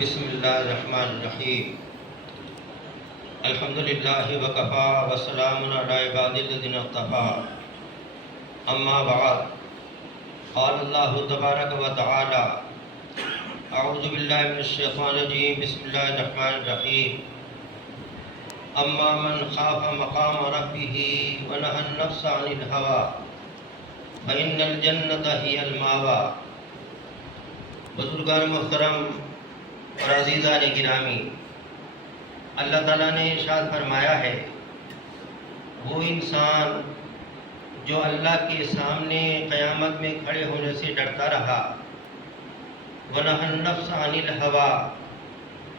بسم اللہ الرحمن الرحیم الحمد للہ وکفا وسلام علی عباد الذین اصطفی اما بعد قال اللہ تبارک و تعالی اعوذ باللہ من الشیطان الرجیم بسم اللہ الرحمن الرحیم اما من خاف مقام ربہ ونہى النفس عن الہوى فإن الجنة هی المأوى۔ بزرگان محترم اور عزیزان گرامی، اللہ تعالیٰ نے ارشاد فرمایا ہے، وہ انسان جو اللہ کے سامنے قیامت میں کھڑے ہونے سے ڈرتا رہا، وَنَهَى النَّفْسَ عَنِ الْهَوَىٰ،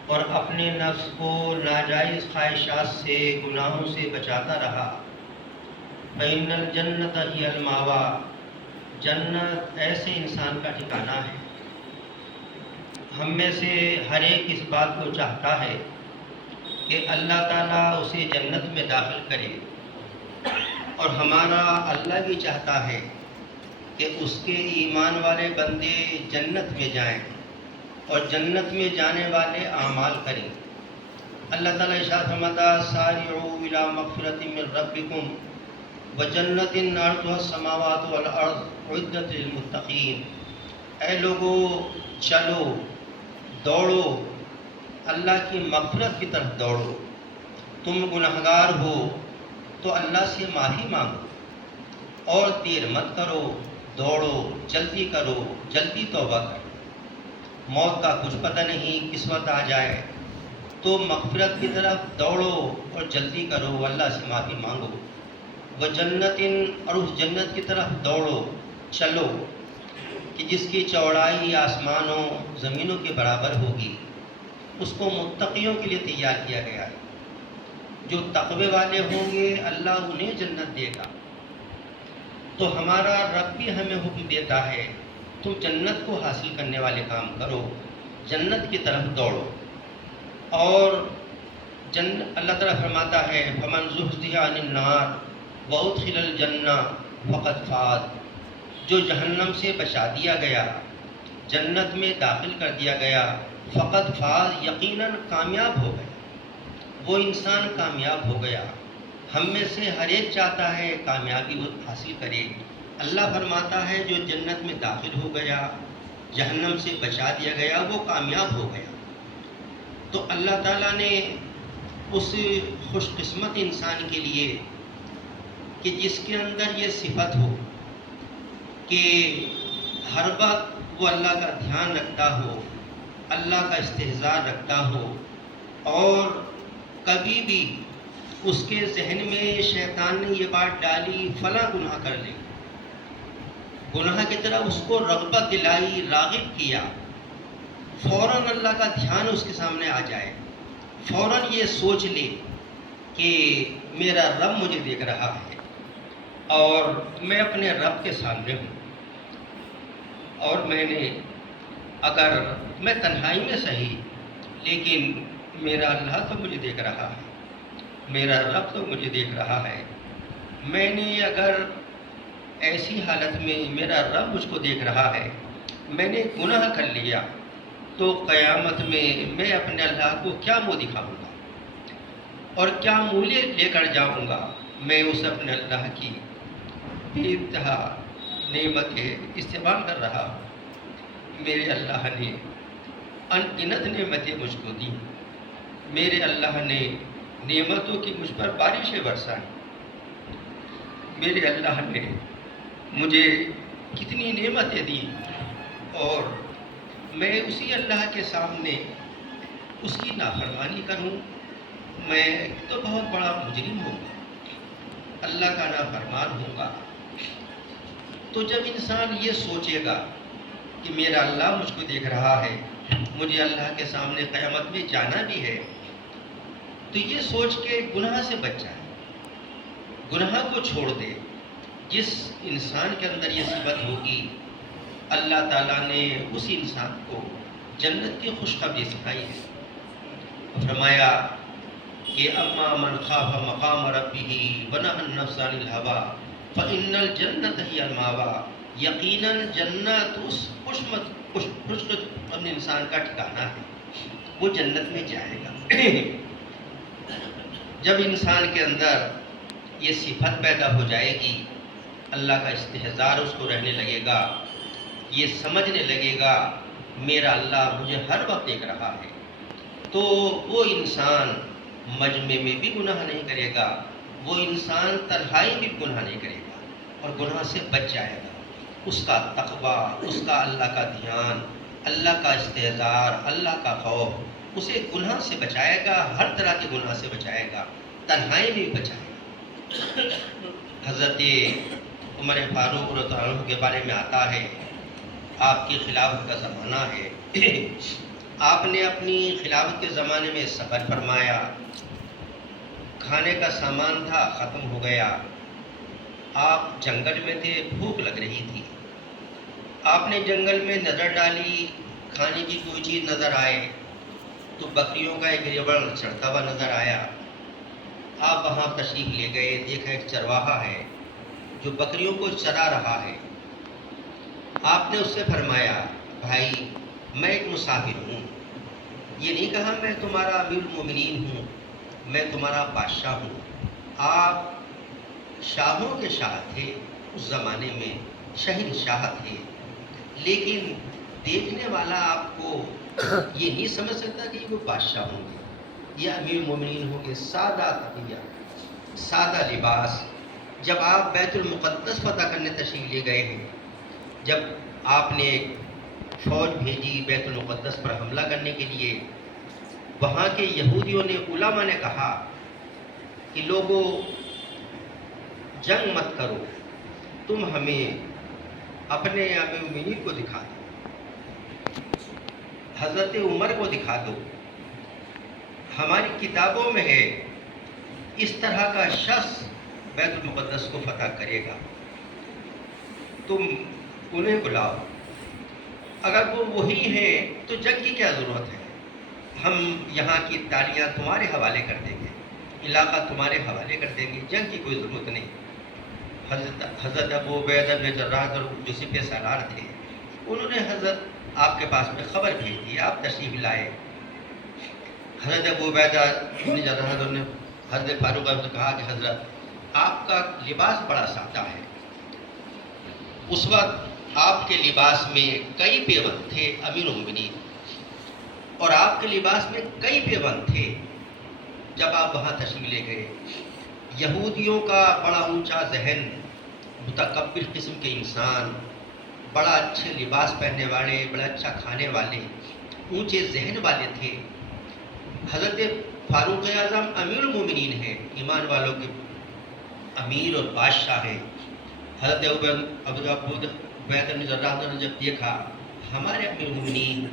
اور اپنے نفس کو ناجائز خواہشات سے، گناہوں سے بچاتا رہا، فَإِنَّ الْجَنَّةَ هِيَ الْمَأْوَىٰ، جنت ایسے انسان کا ٹھکانہ ہے۔ ہم میں سے ہر ایک اس بات کو چاہتا ہے کہ اللہ تعالیٰ اسے جنت میں داخل کرے، اور ہمارا اللہ بھی چاہتا ہے کہ اس کے ایمان والے بندے جنت میں جائیں اور جنت میں جانے والے اعمال کریں۔ اللہ تعالیٰ ارشاد فرماتا، سارعوا الی مغفرۃ من ربکم وجنۃ عرضها السماوات والارض اعدت للمتقین۔ اے لوگو، چلو، دوڑو، اللہ کی مغفرت کی طرف دوڑو۔ تم گنہگار ہو تو اللہ سے معافی مانگو اور دیر مت کرو، دوڑو، جلدی کرو، جلدی توبہ کرو۔ موت کا کچھ پتہ نہیں کس وقت آ جائے، تو مغفرت کی طرف دوڑو اور جلدی کرو، اللہ سے معافی مانگو۔ وہ جنت، اور اس جنت کی طرف دوڑو، چلو، کہ جس کی چوڑائی آسمانوں زمینوں کے برابر ہوگی۔ اس کو متقیوں کے لیے تیار کیا گیا ہے۔ جو تقوی والے ہوں گے اللہ انہیں جنت دے گا۔ تو ہمارا رب بھی ہمیں حکم دیتا ہے، تم جنت کو حاصل کرنے والے کام کرو، جنت کی طرف دوڑو۔ اور اللہ تعالیٰ فرماتا ہے، فمن زحزح عن النار وادخل الجنہ فقد فاز۔ جو جہنم سے بچا دیا گیا، جنت میں داخل کر دیا گیا، فقط فاز، یقیناً کامیاب ہو گیا، وہ انسان کامیاب ہو گیا۔ ہم میں سے ہر ایک چاہتا ہے کامیابی وہ حاصل کرے۔ اللہ فرماتا ہے جو جنت میں داخل ہو گیا، جہنم سے بچا دیا گیا، وہ کامیاب ہو گیا۔ تو اللہ تعالیٰ نے اس خوش قسمت انسان کے لیے کہ جس کے اندر یہ صفت ہو کہ ہر وقت وہ اللہ کا دھیان رکھتا ہو، اللہ کا استحضار رکھتا ہو، اور کبھی بھی اس کے ذہن میں شیطان نے یہ بات ڈالی فلاں گناہ کر لے، گناہ کی طرح اس کو رغبت دلائی، راغب کیا، فوراً اللہ کا دھیان اس کے سامنے آ جائے، فوراً یہ سوچ لے کہ میرا رب مجھے دیکھ رہا ہے اور میں اپنے رب کے سامنے ہوں، اور میں نے اگر میں تنہائی میں صحیح، لیکن میرا اللہ تو مجھے دیکھ رہا ہے، میرا رب تو مجھے دیکھ رہا ہے۔ میں نے اگر ایسی حالت میں میرا رب مجھ کو دیکھ رہا ہے، میں نے گناہ کر لیا، تو قیامت میں میں اپنے اللہ کو کیا منہ دکھاؤں گا اور کیا منہ لے کر جاؤں گا؟ میں اس اپنے اللہ کی بے انتہا نعمتیں استعمال کر رہا ہوں۔ میرے اللہ نے ان گنت نعمتیں مجھ کو دی، میرے اللہ نے نعمتوں کی مجھ پر بارشیں برسائیں، میرے اللہ نے مجھے کتنی نعمتیں دی، اور میں اسی اللہ کے سامنے اس کی نافرمانی کروں، میں تو بہت بڑا مجرم ہوں گا، اللہ کا نافرمان ہوں گا۔ تو جب انسان یہ سوچے گا کہ میرا اللہ مجھ کو دیکھ رہا ہے، مجھے اللہ کے سامنے قیامت میں جانا بھی ہے، تو یہ سوچ کے گناہ سے بچ جائے، گناہ کو چھوڑ دے۔ جس انسان کے اندر یہ صفت ہوگی، اللہ تعالیٰ نے اس انسان کو جنت کی خوشخبری سکھائی ہے۔ فرمایا کہ اما من خاف مقام ربہ ونہى النفس عن الہویٰ فإن الجنۃ ہی المأویٰ، یقیناً جنت اس خوش قسم انسان کا ٹھکانہ ہے، وہ جنت میں جائے گا۔ جب انسان کے اندر یہ صفت پیدا ہو جائے گی، اللہ کا استحضار اس کو رہنے لگے گا، یہ سمجھنے لگے گا میرا اللہ مجھے ہر وقت دیکھ رہا ہے، تو وہ انسان مجمع میں بھی گناہ نہیں کرے گا، وہ انسان تنہائی میں بھی گناہ نہیں کرے گا اور گناہ سے بچ جائے گا۔ اس کا تقویٰ، اس کا اللہ کا دھیان، اللہ کا استحضار، اللہ کا خوف اسے گناہ سے بچائے گا، ہر طرح کے گناہ سے بچائے گا، تنہائی میں بھی بچائے گا۔ حضرت عمر فاروق رضی اللہ عنہ کے بارے میں آتا ہے، آپ کی خلافت کا زمانہ ہے، آپ نے اپنی خلافت کے زمانے میں سفر فرمایا، کھانے کا سامان تھا ختم ہو گیا، آپ جنگل میں تھے، بھوک لگ رہی تھی، آپ نے جنگل میں نظر ڈالی، کھانے کی کوئی چیز نظر آئے تو بکریوں کا ایک ریوڑ چڑھتا ہوا نظر آیا، آپ وہاں تشریف لے گئے، دیکھا ایک چرواہا ہے جو بکریوں کو چرا رہا ہے، آپ نے اس سے فرمایا بھائی میں ایک مسافر ہوں، یہ نہیں کہا میں تمہارا امیر المومنین ہوں، میں تمہارا بادشاہ ہوں، آپ شاہوں کے شاہ تھے، اس زمانے میں شہنشاہ تھے، لیکن دیکھنے والا آپ کو یہ نہیں سمجھ سکتا کہ وہ بادشاہ ہوں گے، یہ امیر المومنین ہوں گے، سادہ تقیہ، سادہ لباس۔ جب آپ بیت المقدس فتح کرنے تشریف لے گئے ہیں، جب آپ نے فوج بھیجی بیت المقدس پر حملہ کرنے کے لیے، وہاں کے یہودیوں نے، علماء نے کہا کہ لوگوں جنگ مت کرو، تم ہمیں اپنے امیر المومنین کو دکھا دو، حضرت عمر کو دکھا دو، ہماری کتابوں میں ہے اس طرح کا شخص بیت المقدس کو فتح کرے گا، تم انہیں بلاؤ، اگر وہ وہی ہیں تو جنگ کی کیا ضرورت ہے، ہم یہاں کی تالیاں تمہارے حوالے کر دیں گے، علاقہ تمہارے حوالے کر دیں گے، جنگ کی کوئی ضرورت نہیں۔ حضرت ابو عبیدہ بن جراح جو سپہ سالار تھے، انہوں نے حضرت آپ کے پاس میں خبر بھیج دی، آپ تشریف لائے۔ حضرت ابو عبیدہ بن جراح نے حضرت فاروق سے کہا کہ حضرت آپ کا لباس بڑا سادہ ہے، اس وقت آپ کے لباس میں کئی پیوند تھے امیر المومنین، اور آپ کے لباس میں کئی پیوند تھے، جب آپ وہاں تشریف لے گئے، یہودیوں کا بڑا اونچا ذہن، متکبر قسم کے انسان، بڑا اچھے لباس پہننے والے، بڑا اچھا کھانے والے، اونچے ذہن والے تھے۔ حضرت فاروق اعظم امیر المومنین ہیں، ایمان والوں کے امیر اور بادشاہ ہیں۔ حضرت ابو عبیدہ بن جراح نے جب دیکھا ہمارے امیر المومنین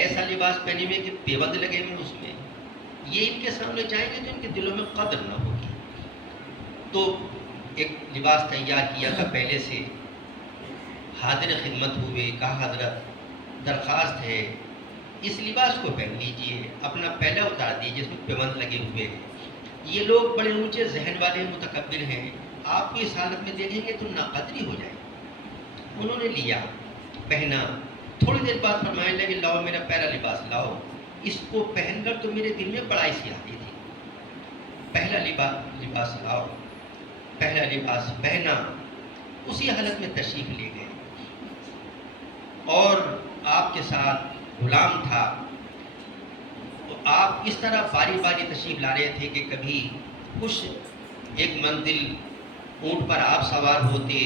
ایسا لباس پہنے ہوئے کہ پیوند لگے ہوئے اس میں، یہ ان کے سامنے جائیں گے تو ان کے دلوں میں قدر نہ ہوگی، تو ایک لباس تیار کیا تھا پہلے سے، حاضر خدمت ہوئے، کہا حضرت درخواست ہے اس لباس کو پہن لیجئے، اپنا پہلا اتار دیجیے، جس میں پیوند لگے ہوئے ہیں، یہ لوگ بڑے اونچے ذہن والے متکبر ہیں، آپ کو اس حالت میں دیکھیں گے تو ناقدری ہو جائے۔ انہوں نے لیا، پہنا، تھوڑی دیر بعد فرمانے لگے لاؤ میرا پہلا لباس لاؤ، اس کو پہن کر تو میرے دل میں بڑائی سی آتی تھی، پہلا لباس لاؤ، پہلا لباس پہنا، اسی حالت میں تشریف لے گئے، اور آپ کے ساتھ غلام تھا، تو آپ اس طرح باری باری تشریف لا رہے تھے کہ کبھی کچھ ایک منزل اونٹ پر آپ سوار ہوتے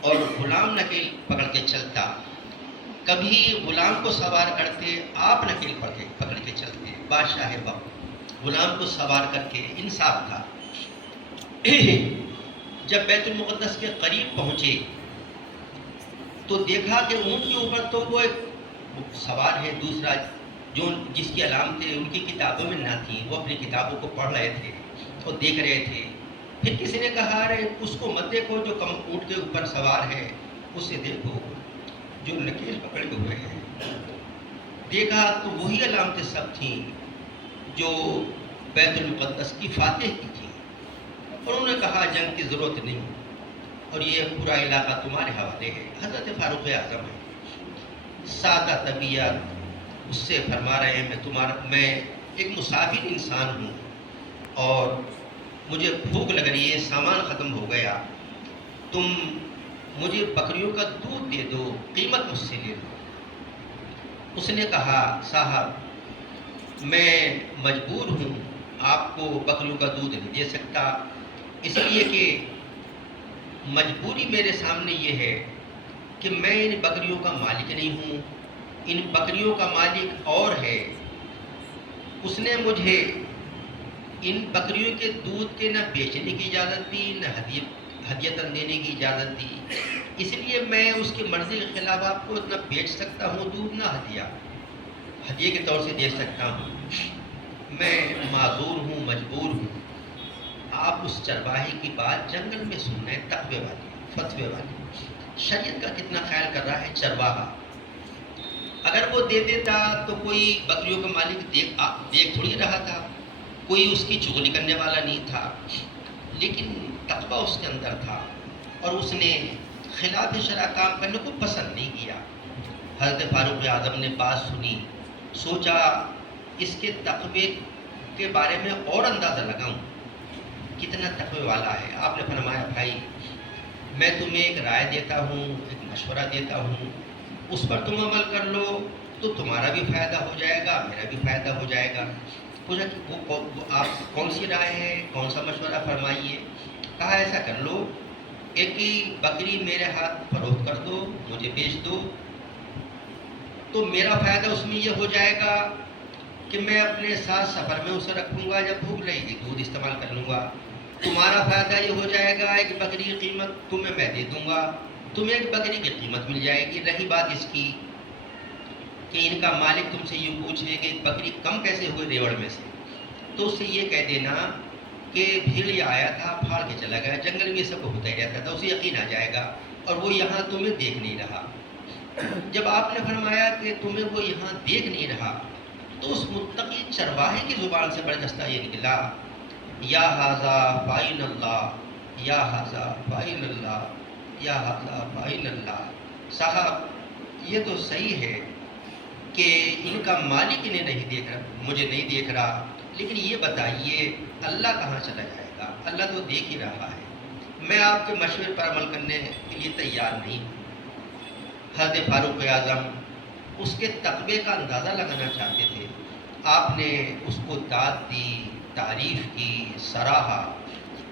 اور غلام نکیل پکڑ کے چلتا، کبھی غلام کو سوار کرتے، آپ نکیل پکڑ کے چلتے، بادشاہ وقت غلام کو سوار کر کے، انصاف تھا۔ جب بیت المقدس کے قریب پہنچے تو دیکھا کہ اونٹ کے اوپر تو وہ ایک سوار ہے، دوسرا جو جس کی علامتیں ان کی کتابوں میں نہ تھیں، وہ اپنی کتابوں کو پڑھ رہے تھے اور دیکھ رہے تھے۔ پھر کسی نے کہا ارے اس کو مت دیکھو جو کم اونٹ کے اوپر سوار ہے، اسے دیکھو جو نکیل پکڑے ہوئے ہیں۔ دیکھا تو وہی علامتیں سب تھیں جو بیت المقدس کی فاتح کی تھیں، اور انہوں نے کہا جنگ کی ضرورت نہیں اور یہ پورا علاقہ تمہارے حوالے ہے، حضرت فاروق اعظم ہے، سادہ طبیعت، اس سے فرما رہے ہیں میں ایک مسافر انسان ہوں اور مجھے بھوک لگ رہی ہے، سامان ختم ہو گیا، تم مجھے بکریوں کا دودھ دے دو، قیمت مجھ سے لے لو۔ اس نے کہا صاحب میں مجبور ہوں، آپ کو بکریوں کا دودھ نہیں دے سکتا، اس لیے کہ مجبوری میرے سامنے یہ ہے کہ میں ان بکریوں کا مالک نہیں ہوں، ان بکریوں کا مالک اور ہے، اس نے مجھے ان بکریوں کے دودھ کے نہ بیچنے کی اجازت دی، نہ ہدیتاً دینے کی اجازت دی، اس لیے میں اس کی مرضی کے خلاف آپ کو نہ بیچ سکتا ہوں دودھ، نہ ہدیے کے طور سے دے سکتا ہوں، میں معذور ہوں، مجبور ہوں۔ آپ اس چرواہے کی بات جنگل میں سن رہے ہیں، تقوی والی، فتوے والی، شریعت کا کتنا خیال کر رہا ہے چرواہا۔ اگر وہ دے دیتا تو کوئی بکریوں کا مالک دیکھ تھوڑی رہا تھا، کوئی اس کی چغلی کرنے والا نہیں تھا، لیکن تقوی اس کے اندر تھا اور اس نے خلاف شرع کام کرنے کو پسند نہیں کیا۔ حضرت فاروق اعظم نے بات سنی، سوچا اس کے تقوی کے بارے میں اور اندازہ لگاؤں، کتنا تقوی والا ہے۔ آپ نے فرمایا بھائی میں تمہیں ایک رائے دیتا ہوں، ایک مشورہ دیتا ہوں، اس پر تم عمل کر لو تو تمہارا بھی فائدہ ہو جائے گا، میرا بھی فائدہ ہو جائے گا۔ پوچھا کہ وہ آپ کون سی رائے ہے، کون سا مشورہ فرمائیے؟ کہا ایسا کر لو، ایک ہی بکری میرے ہاتھ فروخت کر دو، مجھے بیچ دو، تو میرا فائدہ اس میں یہ ہو جائے گا کہ میں اپنے ساتھ سفر میں اسے رکھوں گا، جب بھوک لگے گی دودھ استعمال کر لوں گا۔ تمہارا فائدہ یہ ہو جائے گا ایک بکری کی قیمت تمہیں میں دے دوں گا، تمہیں ایک بکری کی قیمت مل جائے گی۔ رہی بات اس کی کہ ان کا مالک تم سے یوں پوچھے کہ ایک بکری کم کیسے ہوئے ریوڑ میں سے، تو اس سے یہ کہہ دینا کہ بھیڑیا آیا تھا، پھاڑ کے چلا گیا، جنگل میں سب کو ہوتا ہی رہتا تھا، اسے یقین آ جائے گا اور وہ یہاں تمہیں دیکھ نہیں رہا۔ جب آپ نے فرمایا کہ تمہیں وہ یہاں دیکھ نہیں رہا تو اس متقی چرواہے کی زبان سے برجستہ یہ نکلا، یا ھذا فاعل اللہ، یا ھذا فاعل اللہ، یا ھذا فاعل اللہ۔ صاحب یہ تو صحیح ہے کہ ان کا مالک انہیں نہیں دیکھ رہا، مجھے نہیں دیکھ رہا، لیکن یہ بتائیے اللہ کہاں چلا جائے گا؟ اللہ تو دیکھ ہی رہا ہے، میں آپ کے مشورے پر عمل کرنے کے لیے تیار نہیں ہوں۔ حضرت فاروق اعظم اس کے تقوی کا اندازہ لگانا چاہتے تھے، آپ نے اس کو داد دی، تعریف کی، سراہا،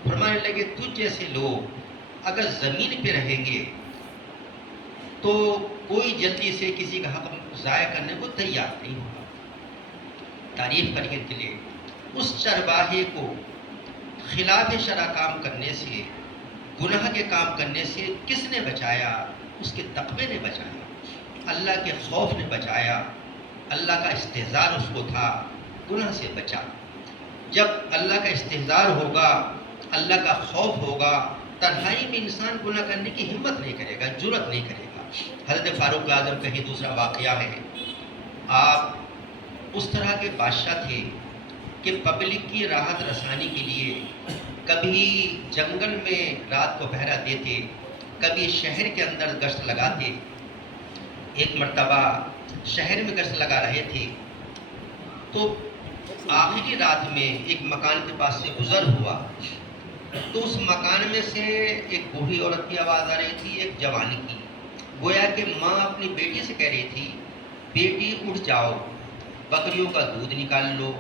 فرمانے لگے تجھ جیسے لوگ اگر زمین پہ رہیں گے تو کوئی جلدی سے کسی کا حق ضائع کرنے کو تیار نہیں ہوگا۔ تعریف کرنے کے لیے اس چرواہے کو خلاف شرع کام کرنے سے، گناہ کے کام کرنے سے کس نے بچایا؟ اس کے تقوی نے بچایا، اللہ کے خوف نے بچایا، اللہ کا استحضار اس کو تھا، گناہ سے بچا۔ جب اللہ کا استحضار ہوگا، اللہ کا خوف ہوگا، تنہائی میں انسان گناہ کرنے کی ہمت نہیں کرے گا، جرأت نہیں کرے گا۔ حضرت فاروق اعظم کہیں دوسرا واقعہ ہے، آپ اس طرح کے بادشاہ تھے کہ پبلک کی راحت رسانی کے لیے کبھی جنگل میں رات کو پہرا دیتے، کبھی شہر کے اندر گشت لگاتے۔ ایک مرتبہ شہر میں گشت لگا رہے تھے تو آخری رات میں ایک مکان کے پاس سے گزر ہوا تو اس مکان میں سے ایک بوڑھی عورت کی آواز آ رہی تھی، ایک جوانی کی، گویا کہ ماں اپنی بیٹی سے کہہ رہی تھی بیٹی اٹھ جاؤ، بکریوں کا دودھ نکال لو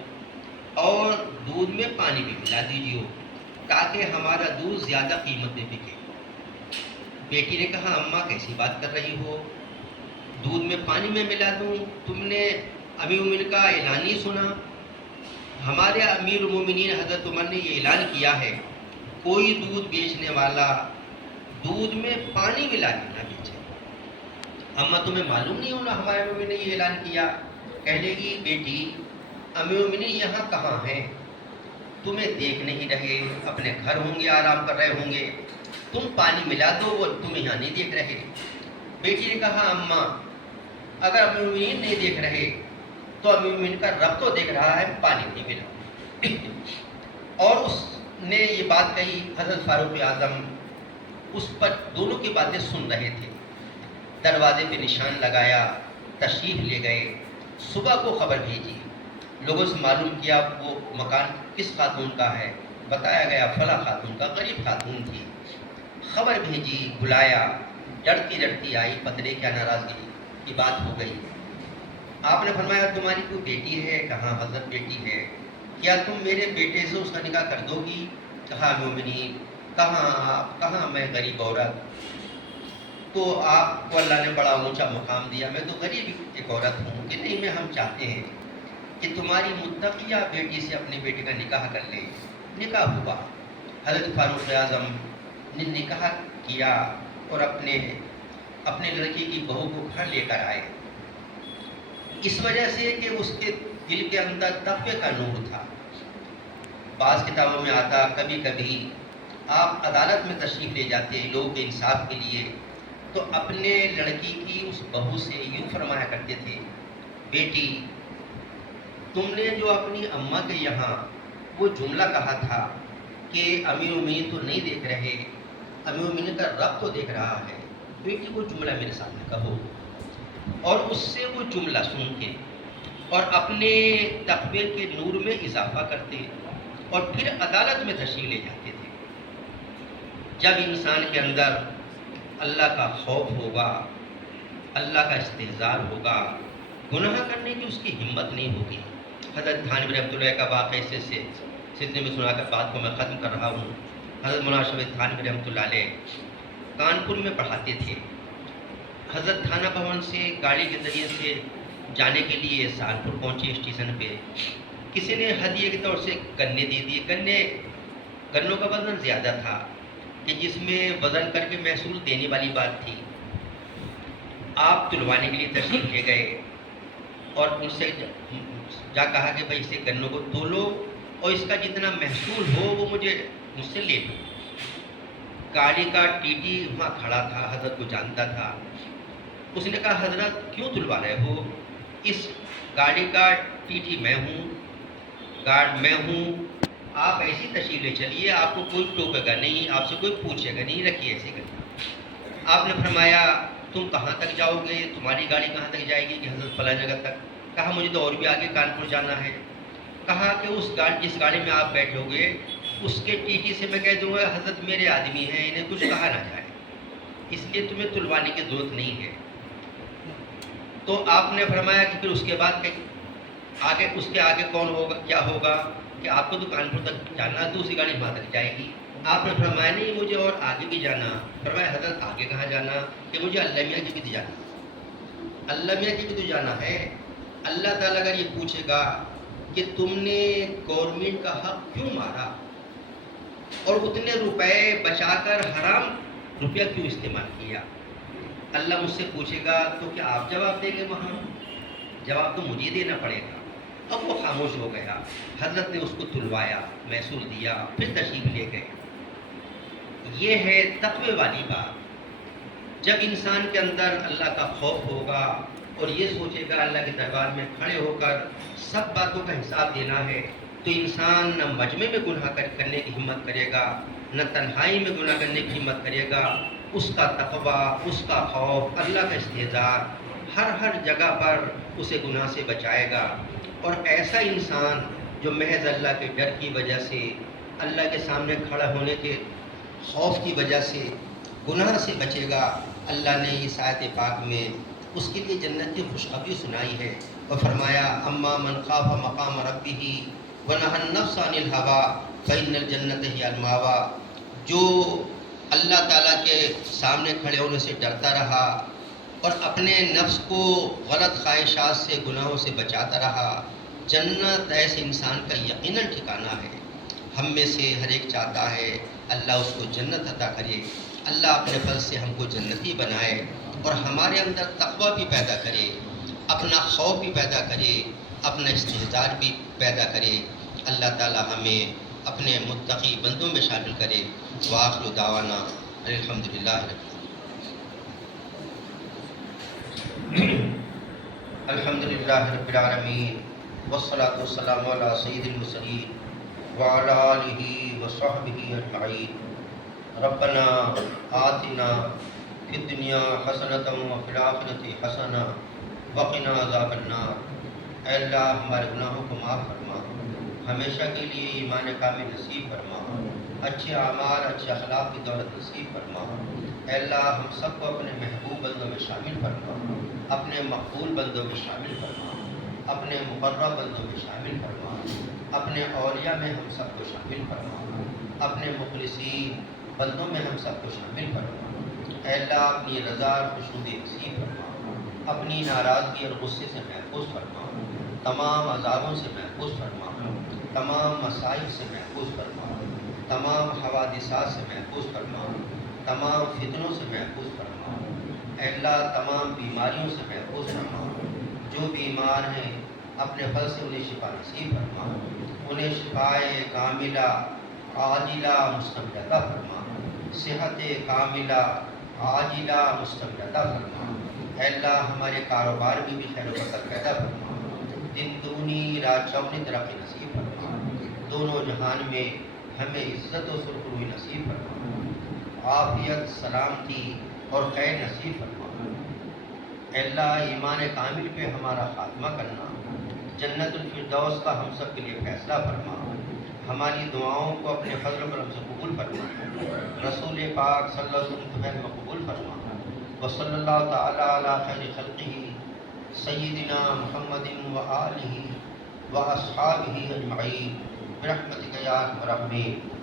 اور دودھ میں پانی بھی ملا دیجیے تاکہ ہمارا دودھ زیادہ قیمت میں بکے۔ بیٹی نے کہا اماں کیسی بات کر رہی ہو، دودھ میں پانی میں ملا دوں؟ تم نے امیر المومنین کا اعلان نہیں سنا؟ ہمارے امیر المومنین حضرت عمر نے یہ اعلان کیا ہے کوئی دودھ بیچنے والا دودھ میں پانی ملا کے نہ بیچے۔ اماں تمہیں معلوم نہیں ہونا ہمارے مومن نے یہ اعلان کیا؟ کہنے گی بیٹی امیر المومنین یہاں کہاں ہیں، تمہیں دیکھ نہیں رہے، اپنے گھر ہوں گے، آرام کر رہے ہوں گے، تم پانی ملا دو، وہ تمہیں یہاں نہیں دیکھ رہے۔ بیٹی نے کہا اماں اگر امیر المومنین نہیں دیکھ رہے تو امیر المومنین کا رب تو دیکھ رہا ہے، پانی نہیں ملا۔ اور اس نے یہ بات کہی، حضرت فاروق اعظم اس پر دونوں کی باتیں سن رہے تھے، دروازے پہ نشان لگایا، تشریف لے گئے، صبح کو خبر بھیجی، لوگوں سے معلوم کیا وہ مکان کس خاتون کا ہے، بتایا گیا فلاں خاتون کا، غریب خاتون تھی، خبر بھیجی، بلایا، ڈرتی ڈرتی آئی، پتلے کیا ناراضگی کی بات ہو گئی۔ آپ نے فرمایا تمہاری کوئی بیٹی ہے؟ کہاں حضرت بیٹی ہے، کیا تم میرے بیٹے سے اس کا نکاح کر دو گی؟ کہا مومنین، کہاں آپ، کہاں میں غریب عورت، تو آپ کو اللہ نے بڑا اونچا مقام دیا، میں تو غریب ایک عورت ہوں کہ نہیں، میں ہم چاہتے ہیں کہ تمہاری متقیہ بیٹی سے اپنے بیٹے کا نکاح کر لیں۔ نکاح ہوا، حضرت فاروق اعظم نے نکاح کیا اور اپنے لڑکی کی بہو کو گھر لے کر آئے، اس وجہ سے کہ اس کے دل کے اندر تقوی کا نور تھا۔ بعض کتابوں میں آتا کبھی کبھی آپ عدالت میں تشریف لے جاتے لوگوں کے انصاف کے لیے، تو اپنے لڑکی کی اس بہو سے یوں فرمایا کرتے تھے، بیٹی تم نے جو اپنی اماں کے یہاں وہ جملہ کہا تھا کہ امیر المومنین تو نہیں دیکھ رہے، امیر المومنین کا رب تو دیکھ رہا ہے، بیٹی وہ جملہ میرے سامنے کہو، اور اس سے وہ جملہ سن کے اور اپنے تقوی کے نور میں اضافہ کرتے اور پھر عدالت میں تشریف لے جاتے تھے۔ جب انسان کے اندر اللہ کا خوف ہوگا، اللہ کا استحضار ہوگا، گناہ کرنے کی اس کی ہمت نہیں ہوگی۔ حضرت تھانوی رحمۃ اللہ کا واقعہ سے سلسلے میں سنا کر بات کو میں ختم کر رہا ہوں۔ حضرت مولانا شفیع تھانوی رحمۃ اللہ علیہ کانپور میں پڑھاتے تھے۔ حضرت تھانہ بھون سے گاڑی کے ذریعے سے جانے کے لیے سہارنپور پہنچے، اسٹیشن پہ کسی نے ہدیے کے طور سے گنے دے دیے۔ گنوں کا وزن زیادہ تھا کہ جس میں وزن کر کے محصول دینے والی بات تھی۔ آپ تلوانے کے لیے تشریف لے گئے اور ان سے جا کہا کہ بھائی اسے گنوں کو تولو اور اس کا جتنا محصول ہو وہ مجھ سے لے لو۔ گاڑی کا ٹی ٹی وہاں کھڑا تھا، حضرت کو جانتا تھا۔ اس نے کہا حضرت کیوں تلوا رہے ہو؟ اس گاڑی کا ٹی ٹی میں ہوں، گارڈ میں ہوں، آپ ایسی تشریف لے چلیے، آپ کو کوئی ٹوکے گا نہیں، آپ سے کوئی پوچھے گا نہیں، رکھیے ایسے کرنا۔ آپ نے فرمایا تم کہاں تک جاؤ گے، تمہاری گاڑی کہاں تک جائے گی؟ کہ حضرت فلاں جگہ تک۔ کہا مجھے تو اور بھی آگے کانپور جانا ہے۔ کہا کہ جس گاڑی میں آپ بیٹھو گے اس کے ٹی ٹی سے میں کہہ دوں گا حضرت میرے آدمی ہیں، انہیں کچھ کہا نہ جائے، اس لیے تمہیں تلوانے کی ضرورت نہیں ہے۔ تو آپ نے فرمایا کہ پھر اس کے بعد اس کے آگے کون ہوگا، کیا ہوگا کہ آپ کو تو کانپور تک جانا، دوسری گاڑی وہاں تک جائے گی۔ آپ نے فرمایا نہیں مجھے اور آگے بھی جانا۔ فرمایا حضرت آگے کہاں جانا؟ کہ مجھے اللہ میاں کی بھی تو جانا، اللہ میاں کی بھی تو جانا ہے۔ اللہ تعالیٰ اگر یہ پوچھے گا کہ تم نے گورنمنٹ کا حق کیوں مارا اور اتنے روپے بچا کر حرام روپیہ کیوں استعمال کیا، اللہ مجھ سے پوچھے گا تو کیا آپ جواب دیں گے؟ وہاں جواب تو مجھے دینا پڑے گا۔ اب وہ خاموش ہو گیا۔ حضرت نے اس کو تلوایا، محصول دیا، پھر تشریف لے گئے۔ یہ ہے تقوی والی بات۔ جب انسان کے اندر اللہ کا خوف ہوگا اور یہ سوچے گا اللہ کے دربار میں کھڑے ہو کر سب باتوں کا حساب دینا ہے، تو انسان نہ مجمع میں گناہ کرنے کی ہمت کرے گا، نہ تنہائی میں گناہ کرنے کی ہمت کرے گا۔ اس کا تقوی، اس کا خوف، اللہ کا استحضار ہر جگہ پر اسے گناہ سے بچائے گا۔ اور ایسا انسان جو محض اللہ کے ڈر کی وجہ سے، اللہ کے سامنے کھڑا ہونے کے خوف کی وجہ سے گناہ سے بچے گا، اللہ نے اس آیت پاک میں اس کے لیے جنت کی خوشخبری سنائی ہے اور فرمایا اما من خاف مقام ربہ ونہى النفس عن الہوى فإن الجنة هي المأوى، جو اللہ تعالیٰ کے سامنے کھڑے ہونے سے ڈرتا رہا اور اپنے نفس کو غلط خواہشات سے، گناہوں سے بچاتا رہا، جنت ایسے انسان کا یقیناً ٹھکانہ ہے۔ ہم میں سے ہر ایک چاہتا ہے اللہ اس کو جنت عطا کرے، اللہ اپنے فضل سے ہم کو جنتی بنائے اور ہمارے اندر تقوی بھی پیدا کرے، اپنا خوف بھی پیدا کرے، اپنا استحضار بھی پیدا کرے۔ اللہ تعالی ہمیں اپنے متقی بندوں میں شامل کرے۔ وآخر دعوانا الحمدللہ الحمدللہ رب العالمین والصلاة والسلام علی سید المرسلین وعلی آلہ وصحبہ اجمعین۔ ربنا آتنا فی الدنیا حسنۃ وفی الآخرۃ حسنۃ وقنا عذاب النار۔ اے اللہ ہمارے گناہوں کو معاف فرما، ہمیشہ کے لیے ایمان کامل نصیب فرما، اچھے اعمال اچھے اخلاق کی دولت نصیب فرما۔ اے اللہ ہم سب کو اپنے محبوب بندوں میں شامل فرما، اپنے مقبول بندوں میں شامل فرما، اپنے مقرب بندوں میں شامل فرما، اپنے اولیاء میں ہم سب کو شامل فرما، اپنے مخلصین بندوں میں ہم سب کو شامل فرما۔ اے اللہ اپنی رضا اور خوشنودی نصیب فرما، اپنی ناراضگی اور غصے سے محفوظ فرما، تمام عذابوں سے محفوظ فرما، تمام مسائل سے محفوظ فرما، تمام حوادثات سے محفوظ فرما، تمام فتنوں سے محفوظ فرما۔ اے اللہ تمام بیماریوں سے محفوظ فرما، جو بیمار ہیں اپنے فضل سے انہیں شفا نصیب فرما، انہیں شفائے کاملہ عاجلہ مستمرہ فرما، صحت کاملہ عاجلہ مستمرہ فرما۔ اے اللہ ہمارے کاروبار میں بھی خیر و برکت پیدا فرما، دن دگنی رات چوگنی ترقی نصیب فرما، دونوں جہان میں ہمیں عزت و سرخروئی نصیب فرما، عافیت سلامتی اور خیر نصیب فرما۔ اے اللہ ایمان کامل پہ ہمارا خاتمہ کرنا، جنت الفردوس کا ہم سب کے لیے فیصلہ فرما، ہماری دعاؤں کو اپنے فضل و کرم سے قبول فرما، رسول پاک صلی اللہ علیہ وسلم کے میں قبول فرما، وصلی اللہ تعالی علی خیر خلقہ سیدنا محمد و آلہ و اصحابہ اجمعین برحمتک یا ارحم الراحمین۔